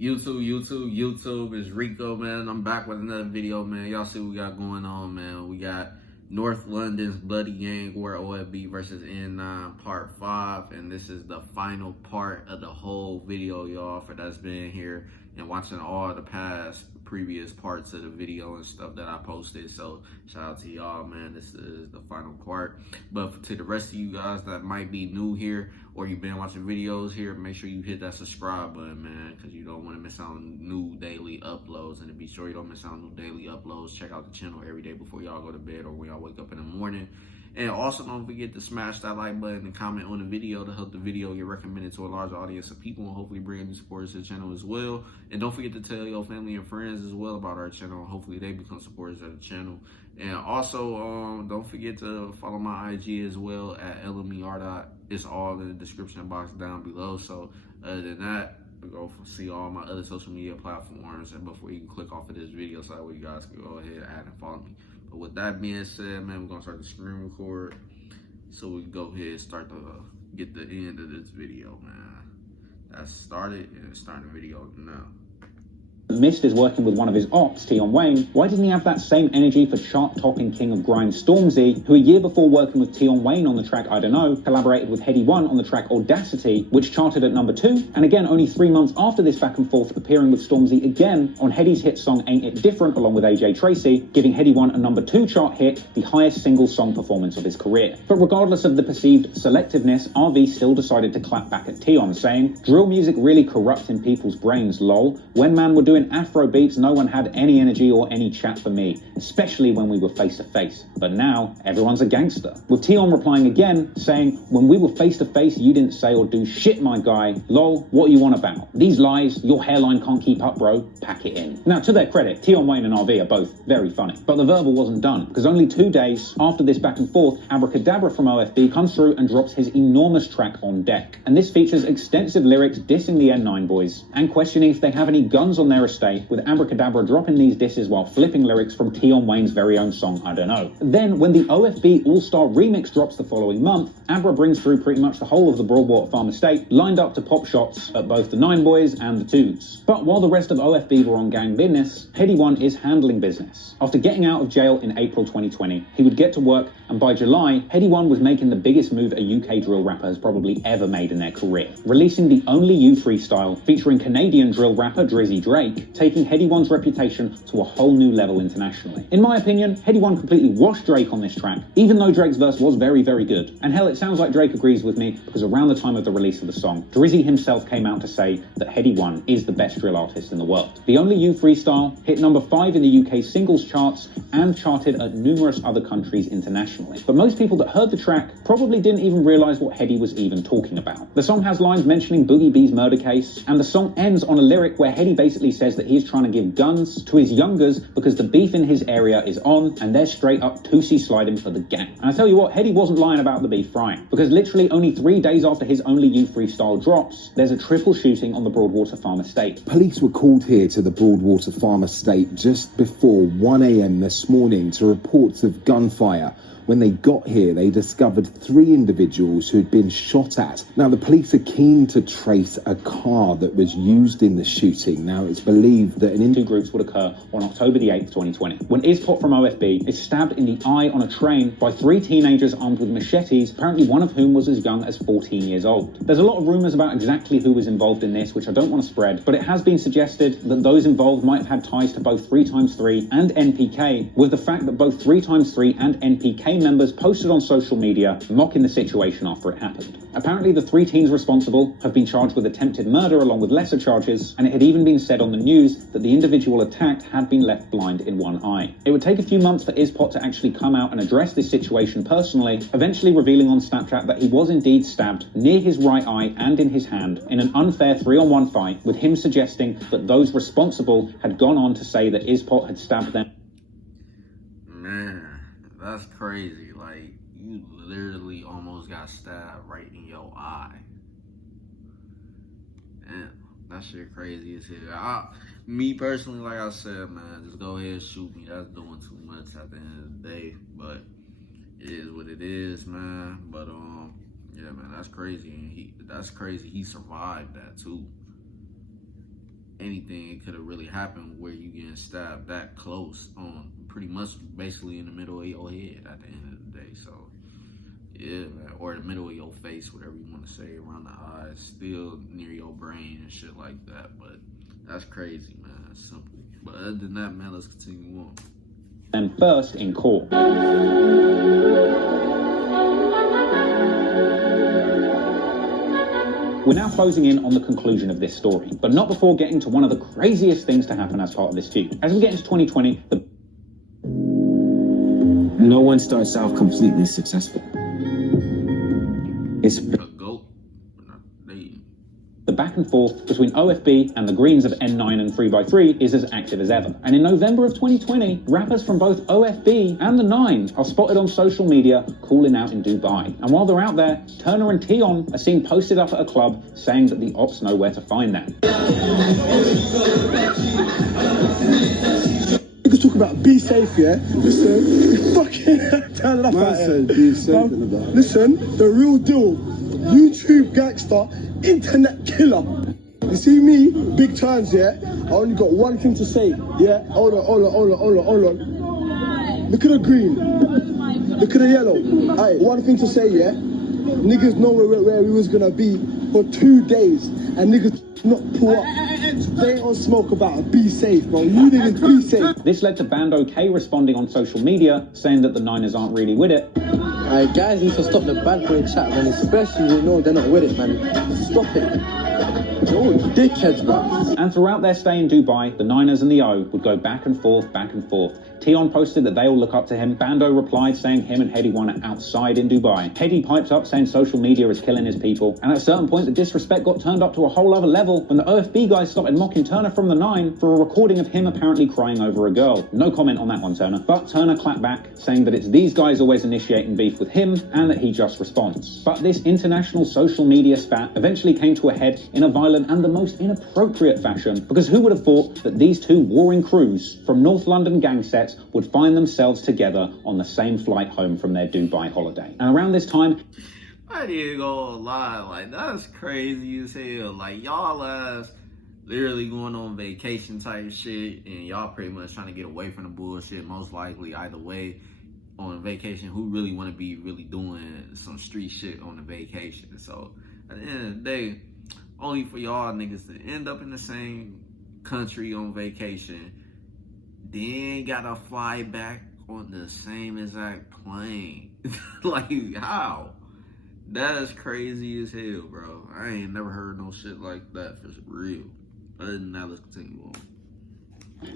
YouTube is Rico, man. I'm back with another video, man. Y'all see what we got going on, man. We got North London's Bloody Gang War OFB versus N9 part 5, and this is the final part of the whole video, y'all, for that's been here and watching all the previous parts of the video and stuff that I posted. So shout out to y'all, man. This is the final part. But to the rest of you guys that might be new here or you've been watching videos here, make sure you hit that subscribe button, man, because you don't want to miss out on new daily uploads. And to be sure you don't miss out on new daily uploads, check out the channel every day before y'all go to bed or when y'all wake up in the morning. And also don't forget to smash that like button and comment on the video to help the video get recommended to a larger audience of people and hopefully bring new supporters to the channel as well. And don't forget to tell your family and friends as well about our channel. Hopefully they become supporters of the channel. And also don't forget to follow my IG as well at LMERico. It's all in the description box down below. So other than that, go see all my other social media platforms and before you can click off of this video so that way you guys can go ahead, add and follow me. But with that being said, man, we're gonna start the screen record so we can go ahead and start to get the end of this video, man. That's started and it's starting the video now. Mist is working with one of his ops, Tion, why didn't he have that same energy for chart-topping king of grime Stormzy, who a year before working with Tion on the track I Don't Know, collaborated with Headie on the track Audacity, which charted at #2, and again only 3 months after this back and forth appearing with Stormzy again on Headie's hit song Ain't It Different along with AJ Tracey, giving Headie a #2 chart hit, the highest single song performance of his career. But regardless of the perceived selectiveness, RV still decided to clap back at Tion, saying, "Drill music really corrupting people's brains, lol. When man were doing Afro beats, no one had any energy or any chat for me, especially when we were face to face. But now, everyone's a gangster." With Tion replying again, saying, "When we were face to face, you didn't say or do shit, my guy. Lol, what you on about? These lies, your hairline can't keep up, bro. Pack it in." Now, to their credit, Tion and RV are both very funny. But the verbal wasn't done, because only 2 days after this back and forth, Abra Cadabra from OFB comes through and drops his enormous track On Deck. And this features extensive lyrics dissing the N9 boys and questioning if they have any guns on their estate, with Abracadabra dropping these disses while flipping lyrics from Tion Wayne's very own song I Don't Know. Then, when the OFB All-Star remix drops the following month, Abra brings through pretty much the whole of the Broadwater Farm estate, lined up to pop shots at both the 9 boys and the 2s. But while the rest of OFB were on gang business, Headie is handling business. After getting out of jail in April 2020, he would get to work, and by July, Headie was making the biggest move a UK drill rapper has probably ever made in their career, releasing the Only You freestyle featuring Canadian drill rapper Drizzy Drake, taking Headie reputation to a whole new level internationally. In my opinion, Headie completely washed Drake on this track, even though Drake's verse was very, very good. And hell, it sounds like Drake agrees with me, because around the time of the release of the song, Drizzy himself came out to say that Headie is the best drill artist in the world. The Only You freestyle hit #5 in the UK singles charts and charted at numerous other countries internationally. But most people that heard the track probably didn't even realise what Headie was even talking about. The song has lines mentioning Boogie B's murder case, and the song ends on a lyric where Headie basically says that he's trying to give guns to his youngers because the beef in his area is on and they're straight up Tootsie sliding for the gang. And I tell you what, Headie wasn't lying about the beef frying, because literally only 3 days after his Only You freestyle drops, there's a triple shooting on the Broadwater Farm estate. Police were called here to the Broadwater Farm estate just before 1 a.m. this morning to reports of gunfire. When they got here, they discovered 3 individuals who had been shot at. Now, the police are keen to trace a car that was used in the shooting. Now, it's believed that 2 groups would occur on October the 8th, 2020, when Ispot from OFB is stabbed in the eye on a train by 3 teenagers armed with machetes, apparently one of whom was as young as 14 years old. There's a lot of rumours about exactly who was involved in this, which I don't want to spread, but it has been suggested that those involved might have had ties to both 3x3 and NPK, with the fact that both 3x3 and NPK members posted on social media mocking the situation after it happened. Apparently the 3 teens responsible have been charged with attempted murder along with lesser charges, and it had even been said on the news that the individual attacked had been left blind in one eye. It would take a few months for Ispot to actually come out and address this situation personally, eventually revealing on Snapchat that he was indeed stabbed near his right eye and in his hand in an unfair 3-on-1 fight, with him suggesting that those responsible had gone on to say that Ispot had stabbed them. Man, that's crazy. Like, you literally almost got stabbed right in your eye. Damn, that shit crazy as hell. Me personally, like I said, man, just go ahead and shoot me. That's doing too much at the end of the day. But it is what it is, man. But yeah, man, that's crazy. And that's crazy. He survived that too. anything could have really happened where you getting stabbed that close on pretty much basically in the middle of your head at the end of the day. So yeah, man, or the middle of your face, whatever you want to say, around the eyes, still near your brain and shit like that. But that's crazy, man. That's simple. But other than that, man, let's continue on. And first in court. We're now closing in on the conclusion of this story, but not before getting to one of the craziest things to happen as part of this feud. As we get into 2020, no one starts out completely successful. It's a goat, but not they. The back and forth between OFB and the Greens of N9 and 3x3 is as active as ever. And in November of 2020, rappers from both OFB and the 9 are spotted on social media cooling out in Dubai. And while they're out there, Turner and Tion are seen posted up at a club saying that the ops know where to find them. You can talk about be safe, yeah? Listen, fucking turn it up out here. Be safe in the dark. Listen, the real deal. YouTube gangster, internet killer. You see me, big times, yeah? I only got one thing to say, yeah? Hold on. Look at the green. Look at the yellow. Aye, one thing to say, yeah? Niggas know where we was gonna be for 2 days, and niggas not pull up. They ain't on smoke about be safe, bro. You niggas be safe. This led to bandokay responding on social media, saying that the Niners aren't really with it. Alright, guys need to stop the bad boy chat, man. Especially when you know they're not with it, man. Stop it. You're dickheads, bro. And throughout their stay in Dubai, the Niners and the O would go back and forth, back and forth. Tion posted that they all look up to him. Bando replied saying him and Headie won it outside in Dubai. Headie piped up saying social media is killing his people. And at a certain point, the disrespect got turned up to a whole other level when the OFB guys started mocking Turner from the 9 for a recording of him apparently crying over a girl. No comment on that one, Turner. But Turner clapped back, saying that it's these guys always initiating beef with him and that he just responds. But this international social media spat eventually came to a head in a violent and the most inappropriate fashion, because who would have thought that these two warring crews from North London gang sets would find themselves together on the same flight home from their Dubai holiday. And around this time, I didn't gonna lie, like that's crazy as hell. Like y'all literally going on vacation type shit, and y'all pretty much trying to get away from the bullshit. Most likely, either way, on vacation, who really want to be really doing some street shit on the vacation? So at the end of the day, only for y'all niggas to end up in the same country on vacation, then gotta fly back on the same exact plane. Like, how? That is crazy as hell, bro. I ain't never heard no shit like that for real. Other than that, let's continue on.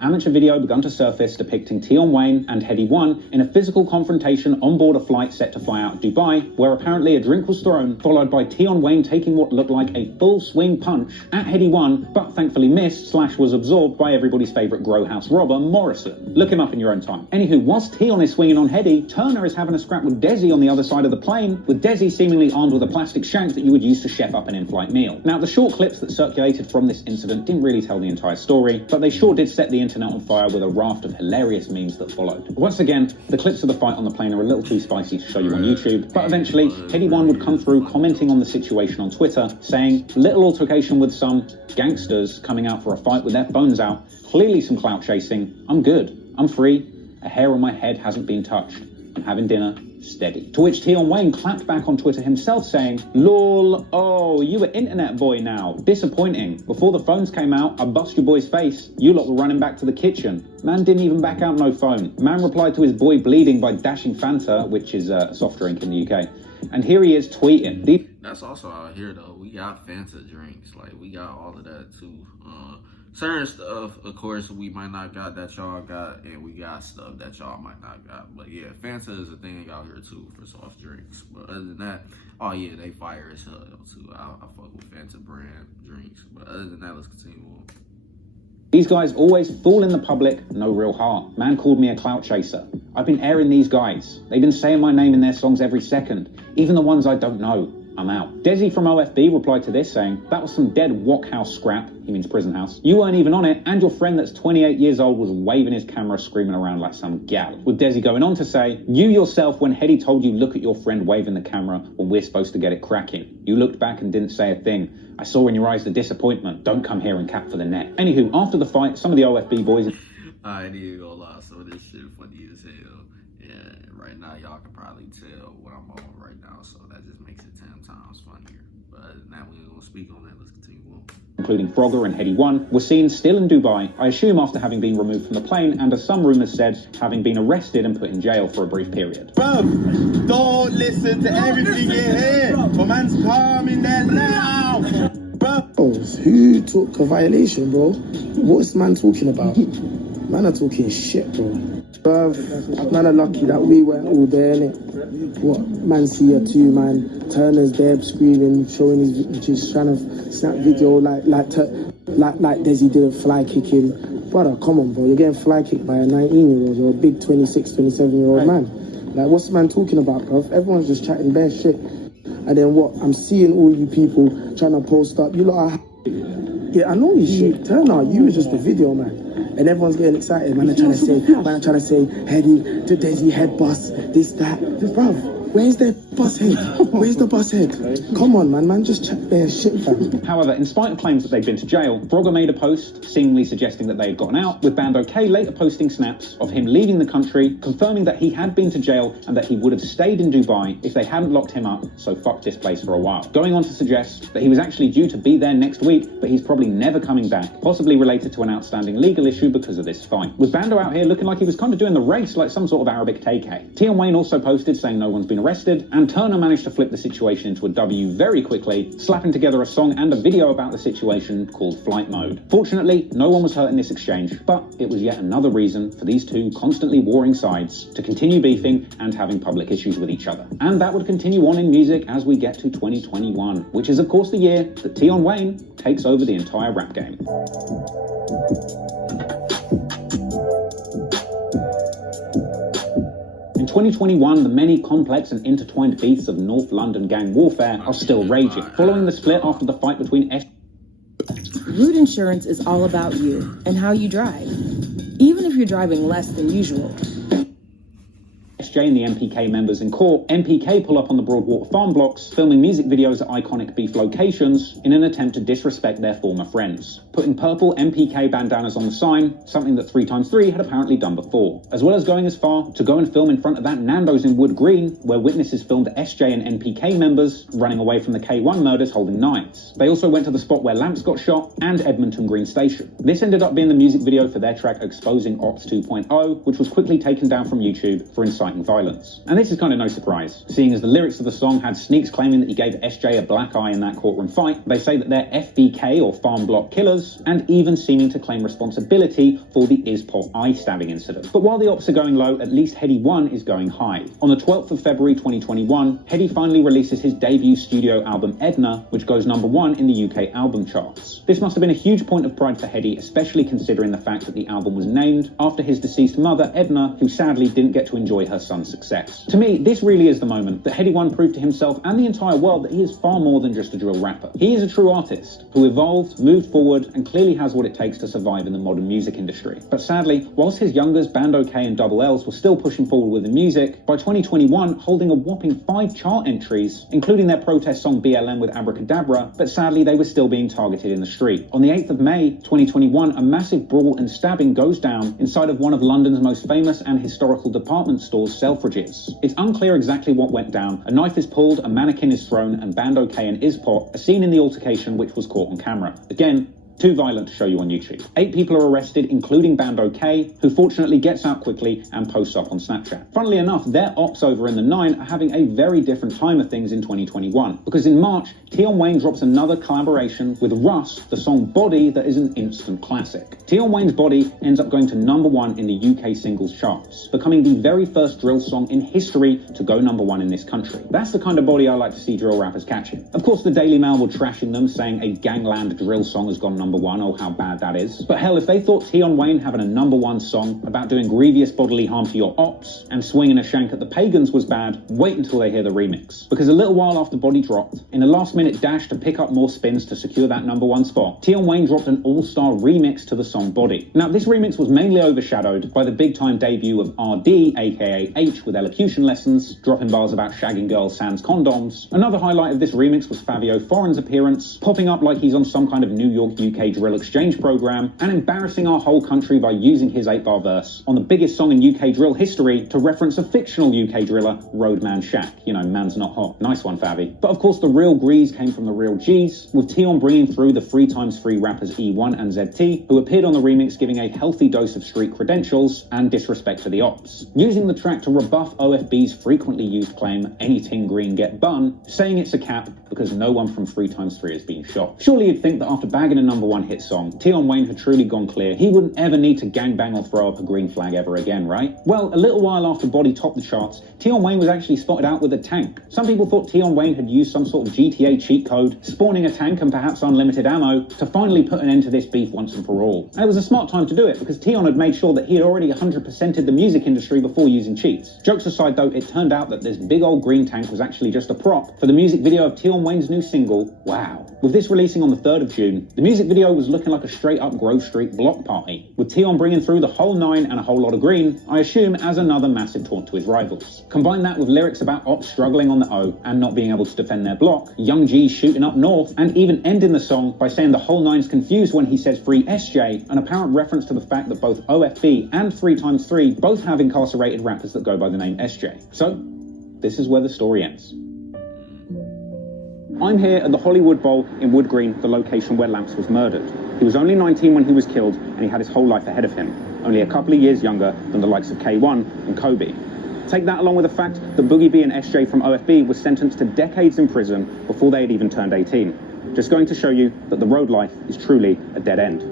Amateur video begun to surface depicting Tion Wayne and Headie 1 in a physical confrontation on board a flight set to fly out of Dubai, where apparently a drink was thrown, followed by Tion Wayne taking what looked like a full swing punch at Headie 1, but thankfully missed / was absorbed by everybody's favourite grow house robber, Morrison. Look him up in your own time. Anywho, whilst Tion is swinging on Headie, Turner is having a scrap with Desi on the other side of the plane, with Desi seemingly armed with a plastic shank that you would use to chef up an in-flight meal. Now, the short clips that circulated from this incident didn't really tell the entire story, but they sure did set the internet on fire with a raft of hilarious memes that followed. Once again, the clips of the fight on the plane are a little too spicy to show you on YouTube, but eventually, Headie 1 would come through commenting on the situation on Twitter, saying, little altercation with some gangsters coming out for a fight with their phones out, clearly some clout chasing, I'm good, I'm free, a hair on my head hasn't been touched, I'm having dinner, steady. To which Tion Wayne clapped back on Twitter himself saying, lol, oh, you were internet boy now. Disappointing. Before the phones came out, I bust your boy's face. You lot were running back to the kitchen. Man didn't even back out no phone. Man replied to his boy bleeding by dashing Fanta, which is a soft drink in the UK. And here he is tweeting. That's also out here though. We got Fanta drinks. Like we got all of that too. Certain stuff, of course, we might not got that y'all got, and we got stuff that y'all might not got. But yeah, Fanta is a thing out here too for soft drinks. But other than that, oh yeah, they fire as hell too. I fuck with Fanta brand drinks. But other than that, let's continue on. These guys always fool in the public, no real heart. Man called me a clout chaser. I've been airing these guys. They've been saying my name in their songs every second, even the ones I don't know. I'm out. Desi from OFB replied to this saying, that was some dead wok-house scrap, he means prison house. You weren't even on it, and your friend that's 28 years old was waving his camera screaming around like some gal. With Desi going on to say, you yourself, when Headie told you look at your friend waving the camera when we're supposed to get it cracking, you looked back and didn't say a thing. I saw in your eyes the disappointment. Don't come here and cap for the net. Anywho, after the fight, some of the OFB boys... I ain't even gonna lie, some of this shit funny as hell. And right now, y'all can probably tell what I'm on right now, so that just makes it 10 times funnier. But now we ain't gonna speak on that. Let's continue on. Including Frogger and Headie 1, were seen still in Dubai, I assume after having been removed from the plane, and as some rumours said, having been arrested and put in jail for a brief period. Bruv, don't listen to everything you hear. My man's calm in there now. Bruv. Who took a violation, bro? What's man talking about? Man are talking shit, bro. Bruv, man are lucky that we weren't all there, innit? What, man see a two, man. Turner's there screaming, showing his, just trying to snap video like Desi did a fly kicking. Brother, come on, bro. You're getting fly kicked by a 19-year-old. You're a big 26, 27-year-old man. Like, what's man talking about, bro? Everyone's just chatting bare shit. And then what? I'm seeing all you people trying to post up. You lot are... Yeah, I know you shit. Turner, you was just a video, man. And everyone's getting excited. Man, I'm trying to say, Headie, to Desi, head boss, this, that. Bruv, where's the bus head? Where's the bus head? Come on, man. Man, just chat their shit, fam. However, in spite of claims that they'd been to jail, Frogger made a post, seemingly suggesting that they had gotten out, with bandokay later posting snaps of him leaving the country, confirming that he had been to jail and that he would have stayed in Dubai if they hadn't locked him up, so fuck this place for a while. Going on to suggest that he was actually due to be there next week, but he's probably never coming back, possibly related to an outstanding legal issue because of this fight. With Bando out here looking like he was kind of doing the race like some sort of Arabic TK. Tion Wayne also posted saying no one's been arrested, and Turner managed to flip the situation into a W very quickly, slapping together a song and a video about the situation called Flight Mode. Fortunately, no one was hurt in this exchange, but it was yet another reason for these two constantly warring sides to continue beefing and having public issues with each other. And that would continue on in music as we get to 2021, which is of course the year that Tion Wayne takes over the entire rap game. In 2021, the many complex and intertwined beasts of North London gang warfare are still raging, following the split after the fight between Route insurance is all about you and how you drive, even if you're driving less than usual. SJ and the MPK members in court, MPK pull up on the Broadwater farm blocks, filming music videos at iconic beef locations in an attempt to disrespect their former friends, putting purple MPK bandanas on the sign, something that 3x3 had apparently done before, as well as going as far to go and film in front of that Nando's in Wood Green, where witnesses filmed SJ and MPK members running away from the K1 murders holding knives. They also went to the spot where Lamps got shot and Edmonton Green Station. This ended up being the music video for their track Exposing Ops 2.0, which was quickly taken down from YouTube for inciting violence. And this is kind of no surprise, seeing as the lyrics of the song had Sneaks claiming that he gave SJ a black eye in that courtroom fight. They say that they're FBK or farm block killers, and even seeming to claim responsibility for the Ispot eye stabbing incident. But while the ops are going low, at least Headie 1 is going high. On the 12th of February 2021, Headie finally releases his debut studio album Edna, which goes #1 in the UK album charts. This must have been a huge point of pride for Headie, especially considering the fact that the album was named after his deceased mother, Edna, who sadly didn't get to enjoy her son's success. To me, this really is the moment that Headie 1 proved to himself and the entire world that he is far more than just a drill rapper. He is a true artist who evolved, moved forward, and clearly has what it takes to survive in the modern music industry. But sadly, whilst his youngers bandokay and Double L's were still pushing forward with the music, by 2021 holding a whopping 5 chart entries, including their protest song BLM with Abra Cadabra, but sadly they were still being targeted in the street. On the 8th of May 2021, a massive brawl and stabbing goes down inside of one of London's most famous and historical department stores, Selfridges. It's unclear exactly what went down. A knife is pulled, a mannequin is thrown, and bandokay and Ispot are seen in the altercation, which was caught on camera. Again, too violent to show you on YouTube. 8 people are arrested, including bandokay, who fortunately gets out quickly and posts up on Snapchat. Funnily enough, their ops over in the 9 are having a very different time of things in 2021, because in March, Tion Wayne drops another collaboration with Russ, the song Body, that is an instant classic. Tion Wayne's Body ends up going to #1 in the UK singles charts, becoming the very first drill song in history to go #1 in this country. That's the kind of body I like to see drill rappers catching. Of course, the Daily Mail were trashing them, saying a gangland drill song has gone #1 or how bad that is. But hell, if they thought Tion Wayne having a #1 song about doing grievous bodily harm to your ops and swinging a shank at the pagans was bad, wait until they hear the remix. Because a little while after Body dropped, in a last-minute dash to pick up more spins to secure that #1 spot, Tion Wayne dropped an all-star remix to the song Body. Now, this remix was mainly overshadowed by the big-time debut of RD, aka H, with elocution lessons, dropping bars about shagging girls sans condoms. Another highlight of this remix was Fabio Foreign's appearance, popping up like he's on some kind of New York UK drill exchange program, and embarrassing our whole country by using his 8-bar verse on the biggest song in UK drill history to reference a fictional UK driller, Roadman Shaq. You know, man's not hot. Nice one, Fabi. But of course, the real grease came from the real G's, with Tion bringing through the 3x3 rappers E1 and ZT, who appeared on the remix giving a healthy dose of street credentials and disrespect to the ops, using the track to rebuff OFB's frequently used claim, anything green get bun, saying it's a cap because no one from 3x3 has been shot. Surely you'd think that after bagging a #1 hit song, Tion Wayne had truly gone clear. He wouldn't ever need to gangbang or throw up a green flag ever again, right? Well, a little while after Body topped the charts, Tion Wayne was actually spotted out with a tank. Some people thought Tion Wayne had used some sort of GTA cheat code, spawning a tank and perhaps unlimited ammo, to finally put an end to this beef once and for all. And it was a smart time to do it, because Tion had made sure that he had already 100%ed the music industry before using cheats. Jokes aside though, it turned out that this big old green tank was actually just a prop for the music video of Tion Wayne's new single, Wow. With this releasing on the 3rd of June, the music video was looking like a straight up Grove Street block party, with Tion bringing through the whole 9 and a whole lot of green, I assume as another massive taunt to his rivals. Combine that with lyrics about ops struggling on the O and not being able to defend their block, young G shooting up north, and even ending the song by saying the whole 9's confused when he says free SJ, an apparent reference to the fact that both OFB and 3x3 both have incarcerated rappers that go by the name SJ. So, this is where the story ends. I'm here at the Hollywood Bowl in Wood Green, the location where Lamps was murdered. He was only 19 when he was killed, and he had his whole life ahead of him, only a couple of years younger than the likes of K1 and Kobe. Take that along with the fact that Boogie B and SJ from OFB was sentenced to decades in prison before they had even turned 18. Just going to show you that the road life is truly a dead end.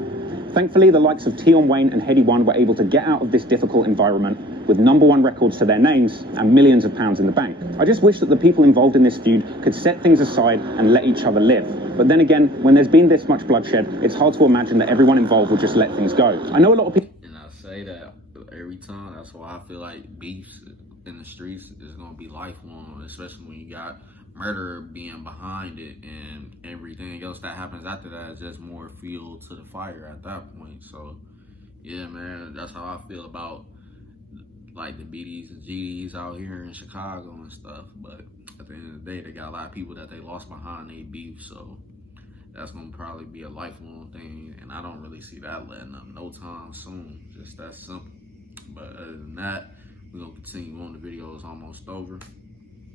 Thankfully, the likes of Tion Wayne and Headie 1 were able to get out of this difficult environment with #1 records to their names and millions of pounds in the bank. I just wish that the people involved in this feud could set things aside and let each other live. But then again, when there's been this much bloodshed, it's hard to imagine that everyone involved will just let things go. I know a lot of people... And I say that every time, that's why I feel like beefs in the streets is going to be lifelong, especially when you got murder being behind it, and everything else that happens after that is just more fuel to the fire at that point. So yeah, man, that's how I feel about like the BDs and GDs out here in Chicago and stuff. But at the end of the day, they got a lot of people that they lost behind their beef, so that's gonna probably be a lifelong thing, and I don't really see that letting up no time soon. Just that simple. But other than that, we're gonna continue on. The video is almost over.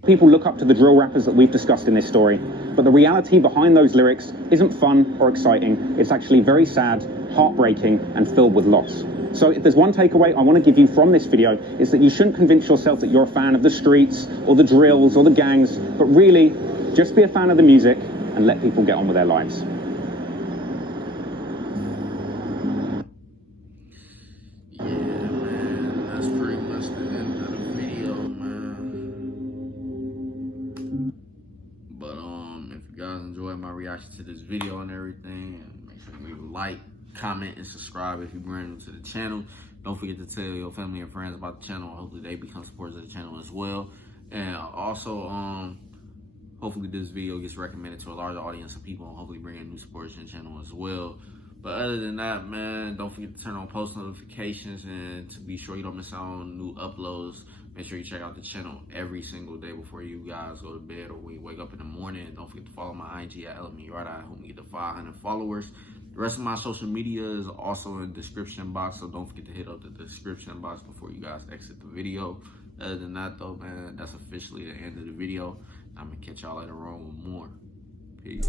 People look up to the drill rappers that we've discussed in this story, but the reality behind those lyrics isn't fun or exciting. It's actually very sad, heartbreaking, and filled with loss. So if there's one takeaway I want to give you from this video, is that you shouldn't convince yourself that you're a fan of the streets or the drills or the gangs, but really just be a fan of the music and let people get on with their lives. My reaction to this video and everything, and make sure you like, comment, and subscribe if you're brand new to the channel. Don't forget to tell your family and friends about the channel. Hopefully they become supporters of the channel as well. And also hopefully this video gets recommended to a larger audience of people, and hopefully bring in new supporters to the channel as well. But other than that, man, don't forget to turn on post notifications, and to be sure you don't miss out on new uploads. Make sure you check out the channel every single day before you guys go to bed or when you wake up in the morning. And don't forget to follow my IG at LMERico. I hope we get to 500 followers. The rest of my social media is also in the description box, so don't forget to hit up the description box before you guys exit the video. Other than that, though, man, that's officially the end of the video. I'm going to catch y'all later on with more. Peace.